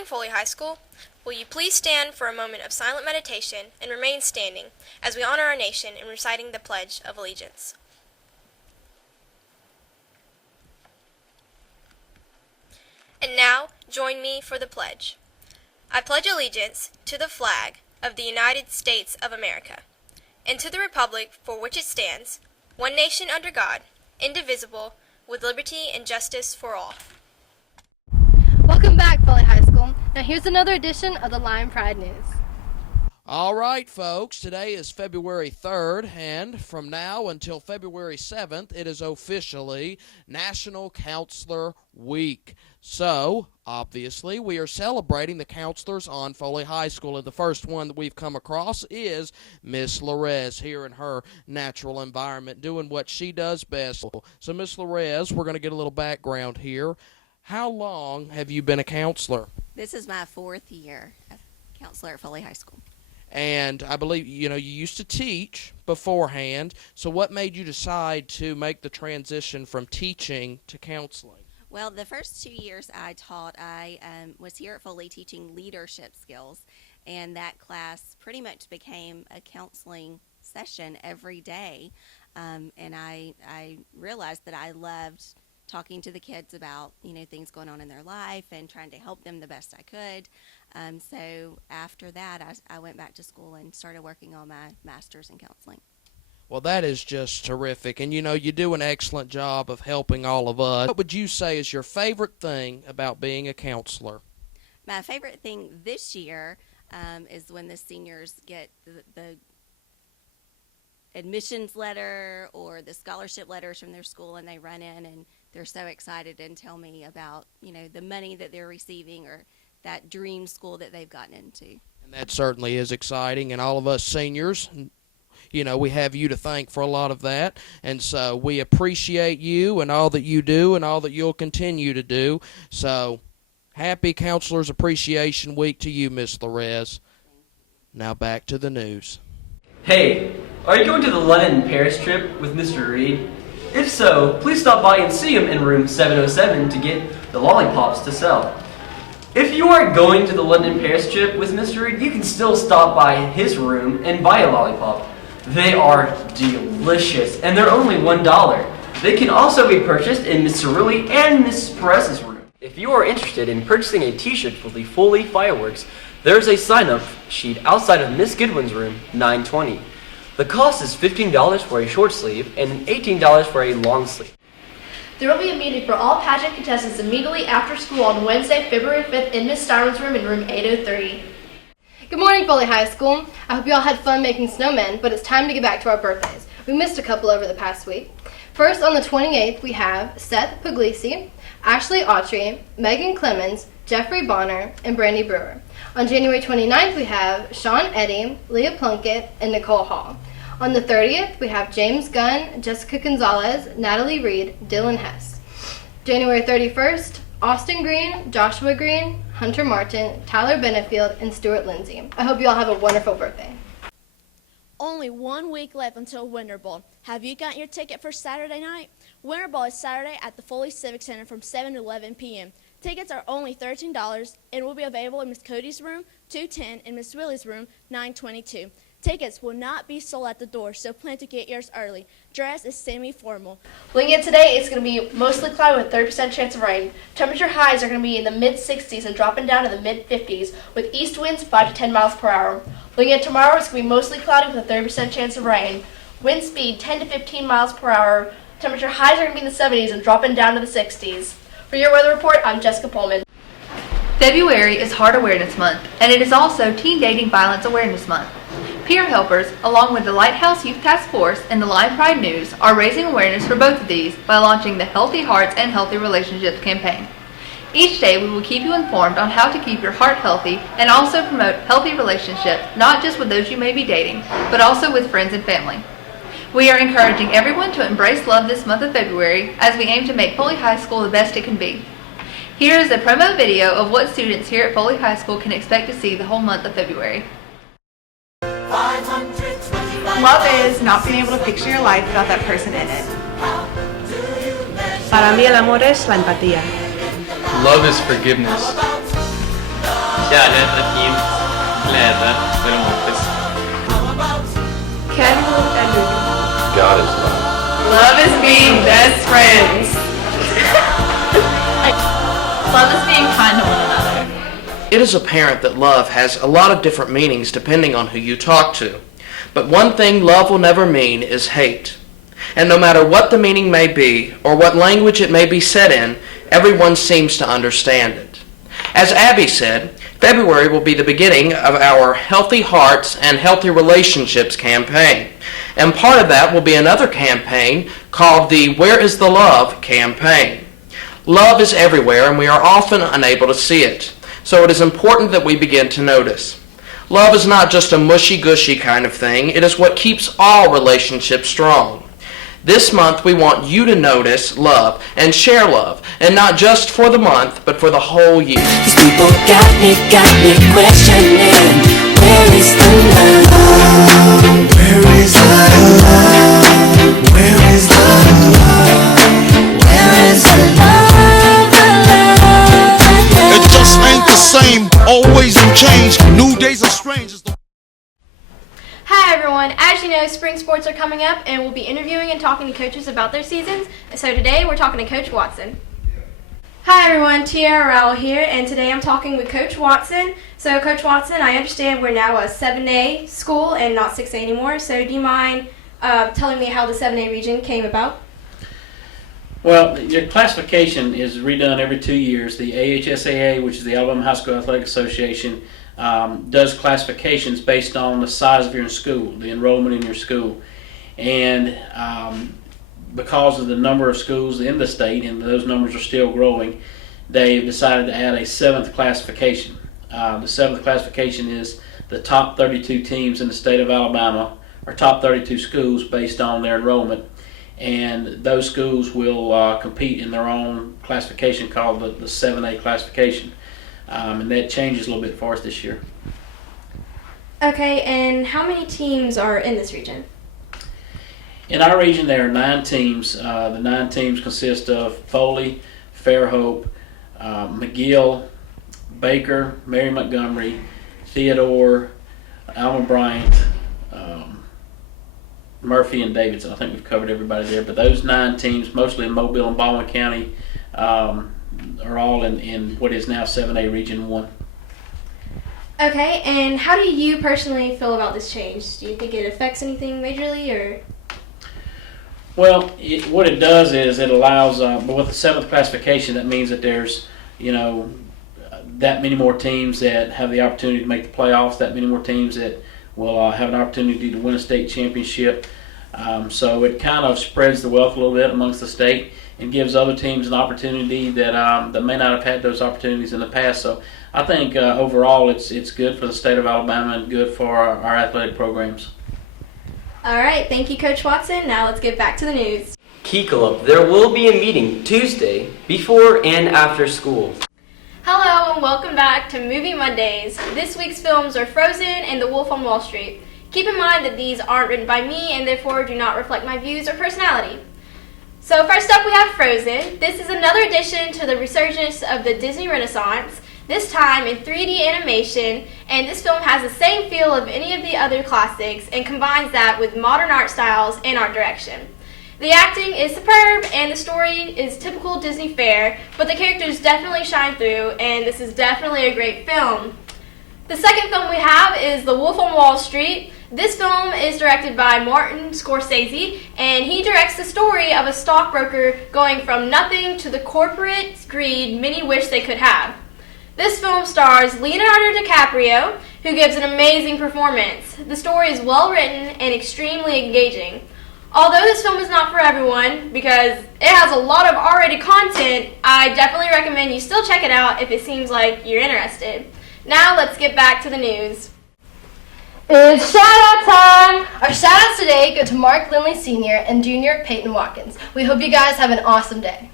morning, Foley High School. Will you please stand for a moment of silent meditation and remain standing as we honor our nation in reciting the Pledge of Allegiance. And now, join me for the pledge. I pledge allegiance to the flag of the United States of America, and to the republic for which it stands, one nation under God, indivisible, with liberty and justice for all. Welcome back, Foley High School. Now here's another edition of the Lion Pride News. All right, folks, today is February 3rd, and from now until February 7th, it is officially National Counselor Week. So, obviously, we are celebrating the counselors on Foley High School, and the first one that we've come across is Miss Larez here in her natural environment, doing what she does best. So, Miss Larez, we're going to get a little background here. How long have you been a counselor? This is my 4th year as counselor at Foley High School. And I believe, you used to teach beforehand. So what made you decide to make the transition from teaching to counseling? Well, the first 2 years I taught, I was here at Foley teaching leadership skills, and that class pretty much became a counseling session every day. And I realized that I loved talking to the kids about, things going on in their life and trying to help them the best I could. So after that, I went back to school and started working on my master's in counseling. Well, that is just terrific. And, you do an excellent job of helping all of us. What would you say is your favorite thing about being a counselor? My favorite thing this year is when the seniors get the admissions letter or the scholarship letters from their school, and they run in and they're so excited and tell me about, the money that they're receiving or that dream school that they've gotten into. And that certainly is exciting, and all of us seniors, we have you to thank for a lot of that. And so we appreciate you and all that you do and all that you'll continue to do. So happy Counselors Appreciation Week to you, Miss Larez. Now back to the news. Hey, are you going to the London and Paris trip with Mr. Reed? If so, please stop by and see him in room 707 to get the lollipops to sell. If you aren't going to the London and Paris trip with Mr. Reed, you can still stop by his room and buy a lollipop. They are delicious, and they're only $1. They can also be purchased in Miss Cerulli and Miss Perez's room. If you are interested in purchasing a t-shirt for the Foley fireworks, there's a sign-up sheet outside of Miss Goodwin's room, 920. The cost is $15 for a short sleeve and $18 for a long sleeve. There will be a meeting for all pageant contestants immediately after school on Wednesday, February 5th in Miss Steinman's room in room 803. Good morning, Foley High School. I hope you all had fun making snowmen, but it's time to get back to our birthdays. We missed a couple over the past week. First, on the 28th, we have Seth Puglisi, Ashley Autry, Megan Clemens, Jeffrey Bonner, and Brandy Brewer. On January 29th, we have Sean Eddy, Leah Plunkett, and Nicole Hall. On the 30th, we have James Gunn, Jessica Gonzalez, Natalie Reed, Dylan Hess. January 31st, Austin Green, Joshua Green, Hunter Martin, Tyler Benefield, and Stuart Lindsay. I hope you all have a wonderful birthday. Only 1 week left until Winter Bowl. Have you gotten your ticket for Saturday night? Winter Bowl is Saturday at the Foley Civic Center from 7 to 11 p.m. Tickets are only $13 and will be available in Miss Cody's room, 210, and Miss Willie's room, 922. Tickets will not be sold at the door, so plan to get yours early. Dress is semi-formal. Looking at today, it's going to be mostly cloudy with 30% chance of rain. Temperature highs are going to be in the mid-60s and dropping down to the mid-50s with east winds 5 to 10 miles per hour. Looking at tomorrow, it's going to be mostly cloudy with a 30% chance of rain. Wind speed 10 to 15 miles per hour. Temperature highs are going to be in the 70s and dropping down to the 60s. For your weather report, I'm Jessica Pullman. February is Heart Awareness Month, and it is also Teen Dating Violence Awareness Month. Peer helpers, along with the Lighthouse Youth Task Force and the Lion Pride News, are raising awareness for both of these by launching the Healthy Hearts and Healthy Relationships campaign. Each day we will keep you informed on how to keep your heart healthy and also promote healthy relationships, not just with those you may be dating, but also with friends and family. We are encouraging everyone to embrace love this month of February as we aim to make Foley High School the best it can be. Here is a promo video of what students here at Foley High School can expect to see the whole month of February. Love is not being able to picture your life without that person in it. Para mí el amor es la empatía. Love is forgiveness. Kärlek är fint, glädje är romantiskt. Casual and movie. God is love. Love is being best friends. Love is being kind to one another. It is apparent that love has a lot of different meanings depending on who you talk to. But one thing love will never mean is hate. And no matter what the meaning may be, or what language it may be said in, everyone seems to understand it. As Abby said, February will be the beginning of our Healthy Hearts and Healthy Relationships campaign. And part of that will be another campaign called the Where is the Love campaign. Love is everywhere, and we are often unable to see it. So it is important that we begin to notice. Love is not just a mushy-gushy kind of thing. It is what keeps all relationships strong. This month, we want you to notice love and share love, and not just for the month, but for the whole year. These people got me questioning, where is the love? Where is the love? Where is the love? Where is the love? It just ain't the same, always in change, new days are strange. Hi everyone, as you know, spring sports are coming up and we'll be interviewing and talking to coaches about their seasons. So today we're talking to Coach Watson. Hi everyone, Tiara Rowell here, and today I'm talking with Coach Watson. So Coach Watson, I understand we're now a 7A school and not 6A anymore, so do you mind telling me how the 7A region came about? Well, your classification is redone every 2 years. The AHSAA, which is the Alabama High School Athletic Association, does classifications based on the size of your school, the enrollment in your school. And because of the number of schools in the state, and those numbers are still growing, they've decided to add a 7th classification. The 7th classification is the top 32 teams in the state of Alabama, or top 32 schools based on their enrollment. And those schools will compete in their own classification called the 7A classification. And that changes a little bit for us this year. Okay, and how many teams are in this region? In our region, there are 9 teams. The 9 teams consist of Foley, Fairhope, McGill, Baker, Mary Montgomery, Theodore, Alma Bryant, Murphy, and Davidson. I think we've covered everybody there. But those 9 teams, mostly in Mobile and Baldwin County, are all in what is now 7A Region 1. Okay, and how do you personally feel about this change? Do you think it affects anything majorly, or? Well, what it does is it allows, but with the 7th classification, that means that there's, that many more teams that have the opportunity to make the playoffs, that many more teams that will have an opportunity to win a state championship. So it kind of spreads the wealth a little bit amongst the state and gives other teams an opportunity that may not have had those opportunities in the past. So I think overall it's good for the state of Alabama and good for our athletic programs. All right, thank you, Coach Watson. Now let's get back to the news. Keekle, there will be a meeting Tuesday before and after school. Hello and welcome back to Movie Mondays. This week's films are Frozen and The Wolf on Wall Street. Keep in mind that these aren't written by me and therefore do not reflect my views or personality. So first up we have Frozen. This is another addition to the resurgence of the Disney Renaissance, this time in 3D animation, and this film has the same feel of any of the other classics and combines that with modern art styles and art direction. The acting is superb and the story is typical Disney fare, but the characters definitely shine through, and this is definitely a great film. The second film we have is The Wolf on Wall Street. This film is directed by Martin Scorsese, and he directs the story of a stockbroker going from nothing to the corporate greed many wish they could have. This film stars Leonardo DiCaprio, who gives an amazing performance. The story is well written and extremely engaging. Although this film is not for everyone, because it has a lot of R-rated content, I definitely recommend you still check it out if it seems like you're interested. Now let's get back to the news. It's shout-out time! Our shout-outs today go to Mark Lindley Sr. and Junior Peyton Watkins. We hope you guys have an awesome day.